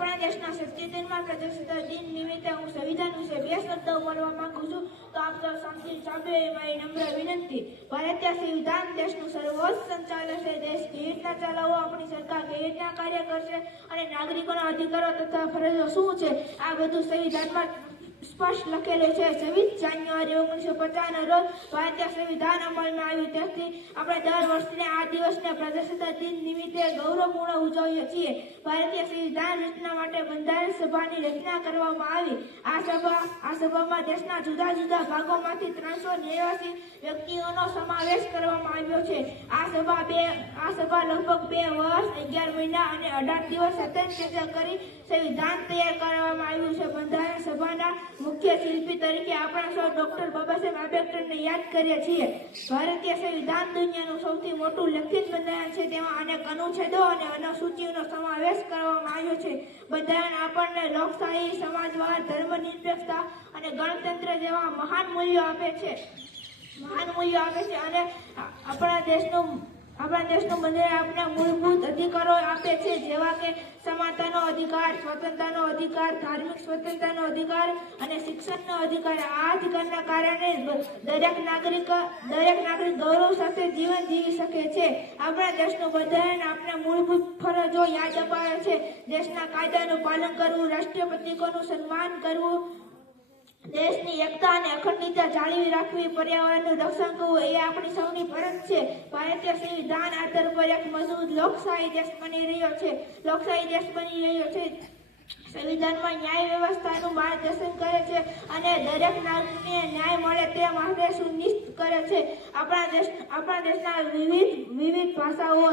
આપણા દેશના 77માં પ્રજાસત્તાક દિન નિમિત્તે હું સંવિધાન વિશે 2 શબ્દો બોલવા માંગુ છું, તો આપ સૌ શાંતિ સાંભળો એ મારી નમ્ર વિનંતી। ભારતીય સંવિધાન દેશનું સર્વોચ્ચ સંચાલક છે। દેશ કેવી રીતના ચલાવવો, આપણી સરકાર કેવી રીતના કાર્ય કરશે અને નાગરિકોના અધિકારો તથા ફરજો શું છે, આ બધું સંવિધાનમાં સ્પષ્ટ લખેલું છે। 26 જાન્યુઆરી 1950 રોજ ભારતીય સંવિધાન અમલમાં આવ્યું। તેથી આપણે દર વર્ષે આ દિવસને પ્રજાસત્તાક દિન નિમિત્તે ગૌરવપૂર્ણ ઉજવીએ છીએ। ભારતીય સંવિધાન રચના માટે બંધારણ સભાની રચના કરવામાં આવી। આ સભામાં દેશના જુદા જુદા ભાગોમાંથી 389 વ્યક્તિઓનો સમાવેશ કરવામાં આવ્યો છે। આ સભા લગભગ 2 વર્ષ 11 મહિના અને 18 દિવસ સતત ચર્ચા કરી સંવિધાન તૈયાર કરવામાં આવ્યું છે। બંધારણ સભાના મુખ્ય શિલ્પી તરીકે આપણે સૌ ડોક્ટર બાબા સાહેબ આંબેડકરને યાદ કરીએ છીએ। ભારતીય સંવિધાન દુનિયાનું સૌથી મોટું લખિત બંધારણ છે। તેમાં અનેક અનુચ્છેદો અને અનુસૂચિઓનો સમાવેશ કરવામાં આવ્યો છે। બંધારણ આપણને લોકશાહી, સમાજવાદ, ધર્મનિરપેક્ષતા અને ગણતંત્ર જેવા મહાન મૂલ્યો આપે છે અને આપણા દેશનું બંધારણ આપણા મૂળભૂત અધિકારો આપે છે, જેવા કે સમાનતાનો અધિકાર, સ્વતંત્રતાનો અધિકાર, ધાર્મિક સ્વતંત્રતાનો અધિકાર અને શિક્ષણનો અધિકાર। આ અધિકારના કારણે દરેક નાગરિક ગૌરવ સાથે જીવન જીવી શકે છે। આપણા દેશનું બંધારણ આપણા મૂળભૂત ફરજો યાદ અપાવે છે। દેશના કાયદાનું પાલન કરવું, રાષ્ટ્રીય પ્રતીકોનું સન્માન કરવું, દેશની એકતા અને અખંડિતતા જાળવી રાખવી, પર્યાવરણનું રક્ષણ કરવું એ આપણી સૌની ફરજ છે। ભારતીય સંવિધાન આધાર પર એક મજબૂત લોકશાહી દેશ બની રહ્યો છે। સંવિધાનમાં ન્યાય વ્યવસ્થાનું માર્ગદર્શન કરે છે અને દરેક નાગરિકને ન્યાય મળે તે માટે સુનિશ્ચિત કરે છે। આપણા દેશના વિવિધ ભાષાઓ,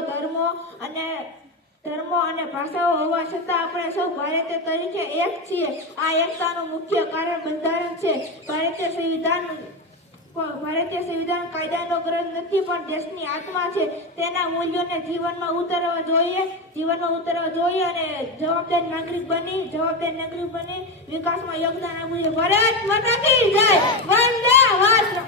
ધર્મો અને ભાષાઓ હોવા છતાં આપણે સૌ ભારતીય તરીકે એક છીએ। આ એકતાનું મુખ્ય કારણ બંધારણ છે। ભારતીય સંવિધાન કાયદાનો ગ્રંથ નથી, પણ દેશની આત્મા છે। તેના મૂલ્યોને જીવનમાં ઉતારવા જોઈએ અને જવાબદાર નાગરિક બની વિકાસમાં યોગદાન આપવું જોઈએ। ભારત માતા કી જય, વંદે માતરમ।